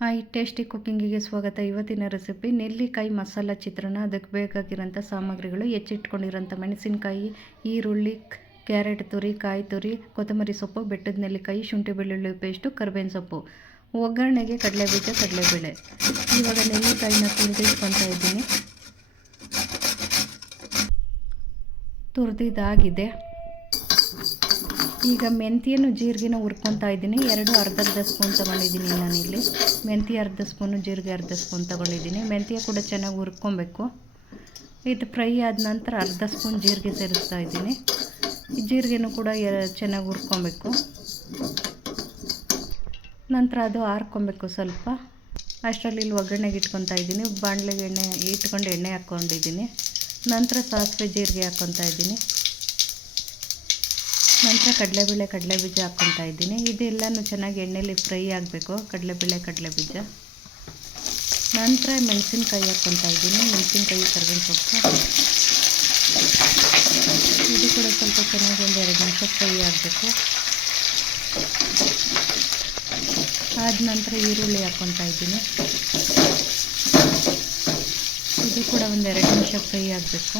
Hi tasty ಕುಕ್ಕಿಂಗಿಗೆ ಸ್ವಾಗತ. ಇವತ್ತಿನ recipe ನೆಲ್ಲಿಕಾಯಿ ಮಸಾಲ ಚಿತ್ರಾನ್ನ. ಅದಕ್ಕೆ ಬೇಕಾಗಿರೋಂಥ ಸಾಮಗ್ರಿಗಳು ಹೆಚ್ಚಿಟ್ಕೊಂಡಿರೋಂಥ ಮೆಣಸಿನಕಾಯಿ, ಈರುಳ್ಳಿ, ಕ್ಯಾರೆಟ್ ತುರಿ, ಕಾಯಿ ತುರಿ, ಕೊತ್ತಂಬರಿ ಸೊಪ್ಪು, ಬೆಟ್ಟದ ನೆಲ್ಲಿಕಾಯಿ, ಶುಂಠಿ ಬೆಳ್ಳುಳ್ಳಿ ಪೇಸ್ಟು, ಕರ್ಬೇವಿನ ಸೊಪ್ಪು. ಒಗ್ಗರಣೆಗೆ ಕಡಲೆಬೀಜ, ಕಡಲೆಬೇಳೆ. ಇವಾಗ ನೆಲ್ಲಿಕಾಯಿನ ತುರಿದಿಟ್ಕೊತಾ ಇದ್ದೀನಿ. ತುರಿದಿದ್ದಾಗಿದೆ ಈಗ ಮೆಂತಿಯನ್ನು ಜೀರಿಗೆನ ಹುರ್ಕೊತಾ ಇದ್ದೀನಿ. ಎರಡು ಅರ್ಧ ಅರ್ಧ ಸ್ಪೂನ್ ತೊಗೊಂಡಿದ್ದೀನಿ ನಾನಿಲ್ಲಿ. ಮೆಂತ್ಯ ಅರ್ಧ ಸ್ಪೂನು, ಜೀರಿಗೆ ಅರ್ಧ ಸ್ಪೂನ್ ತೊಗೊಂಡಿದ್ದೀನಿ. ಮೆಂತ್ಯ ಕೂಡ ಚೆನ್ನಾಗಿ ಹುರ್ಕೊಬೇಕು. ಇದು ಫ್ರೈ ಆದ ನಂತರ ಅರ್ಧ ಸ್ಪೂನ್ ಜೀರಿಗೆ ಸೇರಿಸ್ತಾ ಇದ್ದೀನಿ. ಜೀರಿಗೆನೂ ಕೂಡ ಚೆನ್ನಾಗಿ ಹುರ್ಕೊಬೇಕು. ನಂತರ ಅದು ಹಾರ್ಕೊಬೇಕು ಸ್ವಲ್ಪ. ಅಷ್ಟರಲ್ಲಿ ಇಲ್ಲಿ ಒಗ್ಗರಣೆಗೆ ಇಟ್ಕೊತಾ ಇದ್ದೀನಿ. ಬಾಣಲೆಗೆ ಎಣ್ಣೆ ಇಟ್ಕೊಂಡು ಎಣ್ಣೆ ಹಾಕ್ಕೊಂಡಿದ್ದೀನಿ ನಂತರ ಸಾಸಿವೆ ಜೀರಿಗೆ ಹಾಕ್ಕೊತಾ ಇದ್ದೀನಿ. ನಂತರ ಕಡಲೆಬೇಳೆ ಕಡಲೆ ಬೀಜ ಹಾಕ್ಕೊತಾ ಇದ್ದೀನಿ. ಇದೆಲ್ಲನೂ ಚೆನ್ನಾಗಿ ಎಣ್ಣೆಯಲ್ಲಿ ಫ್ರೈ ಆಗಬೇಕು. ಕಡಲೆಬೇಳೆ ಕಡಲೆ ಬೀಜ ನಂತರ ಮೆಣಸಿನ್ಕಾಯಿ ಹಾಕ್ಕೊತಾ ಇದ್ದೀನಿ. ಮೆಣಸಿನ್ಕಾಯಿ ಕರ್ಬೇವಿನ ಸೊಪ್ಪು ಇದು ಕೂಡ ಸ್ವಲ್ಪ ಚೆನ್ನಾಗಿ ಒಂದು ಎರಡು ನಿಮಿಷ ಫ್ರೈ ಆಗಬೇಕು. ಆದ ನಂತರ ಈರುಳ್ಳಿ ಹಾಕ್ಕೊತಾ ಇದ್ದೀನಿ. ಇದು ಕೂಡ ಒಂದು ಎರಡು ನಿಮಿಷ ಫ್ರೈ ಆಗಬೇಕು.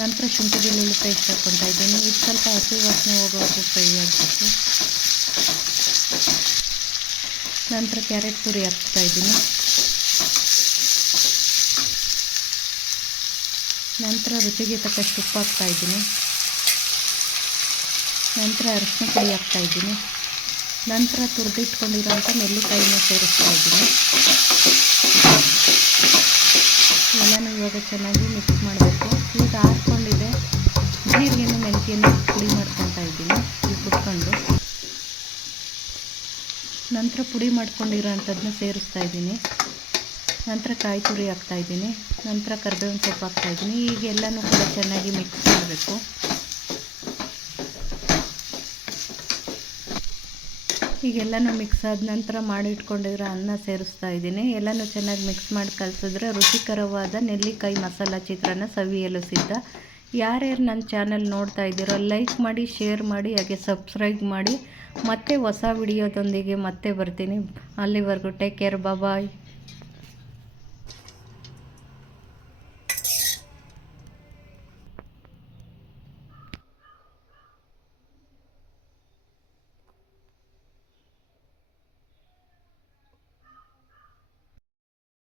ನಂತರ ಶುಂಠಿ ಬೆಳ್ಳುಳ್ಳಿ ಪೇಸ್ಟ್ ಹಾಕ್ಕೊತಾ ಇದ್ದೀನಿ. ಇದು ಸ್ವಲ್ಪ ಹಸಿ ವಾಸನೆ ಹೋಗೋವರೆಗೂ ಫ್ರೈ ಆಗಬೇಕು. ನಂತರ ಕ್ಯಾರೆಟ್ ತುರಿ ಹಾಕ್ತಾ ಇದ್ದೀನಿ. ನಂತರ ರುಚಿಗೆ ತಕ್ಕಷ್ಟು ಉಪ್ಪು ಹಾಕ್ತಾ ಇದ್ದೀನಿ. ನಂತರ ಅರಶಿನ ಪುಡಿ ಹಾಕ್ತಾ ಇದ್ದೀನಿ. ನಂತರ ತುರಿದಿಟ್ಕೊಂಡಿರೋಂಥ ನೆಲ್ಲಿಕಾಯಿನ ಸೇರಿಸ್ತಾ ಇದ್ದೀನಿ. ಎಲ್ಲನೂ ಇವಾಗ ಚೆನ್ನಾಗಿ ಮಿಕ್ಸ್ ಮಾಡಬೇಕು. ಈಗ ಹಾಕ್ಕೊಂಡಿದೆ ಜೀರಿಗೆನೂ ಮೆಂತ್ಯನೂ ಪುಡಿ ಮಾಡ್ಕೊತಾ ಇದ್ದೀನಿ. ಇಲ್ಲಿ ಕುಟ್ಕೊಂಡು ನಂತರ ಪುಡಿ ಮಾಡ್ಕೊಂಡಿರೋಂಥದ್ದನ್ನ ಸೇರಿಸ್ತಾ ಇದ್ದೀನಿ. ನಂತರ ಕಾಯಿ ತುರಿ ಹಾಕ್ತಾಯಿದ್ದೀನಿ ನಂತರ ಕರ್ಬೇವಿನ ಸೊಪ್ಪು ಹಾಕ್ತಾಯಿದ್ದೀನಿ ಈಗ ಎಲ್ಲನೂ ಕೂಡ ಚೆನ್ನಾಗಿ ಮಿಕ್ಸ್ ಮಾಡಬೇಕು. ಈಗೆಲ್ಲನೂ ಮಿಕ್ಸ್ ಆದ ನಂತರ ಮಾಡಿಟ್ಕೊಂಡಿರೋ ಅನ್ನ ಸೇರಿಸ್ತಾ ಇದ್ದೀನಿ. ಎಲ್ಲನೂ ಚೆನ್ನಾಗಿ ಮಿಕ್ಸ್ ಮಾಡಿ ಕಲಿಸಿದ್ರೆ ರುಚಿಕರವಾದ ನೆಲ್ಲಿಕಾಯಿ ಮಸಾಲ ಚಿತ್ರಾನ್ನ ಸವಿಯಲು ಸಿದ್ಧ. ಯಾರ್ಯಾರು ನನ್ನ ಚಾನಲ್ ನೋಡ್ತಾ ಇದ್ದೀರೋ ಲೈಕ್ ಮಾಡಿ ಶೇರ್ ಮಾಡಿ, ಹಾಗೆ ಸಬ್ಸ್ಕ್ರೈಬ್ ಮಾಡಿ. ಮತ್ತೆ ಹೊಸ ವಿಡಿಯೋದೊಂದಿಗೆ ಮತ್ತೆ ಬರ್ತೀನಿ. ಅಲ್ಲಿವರೆಗೂ ಟೇಕ್ ಕೇರ್ ಬಾಯ್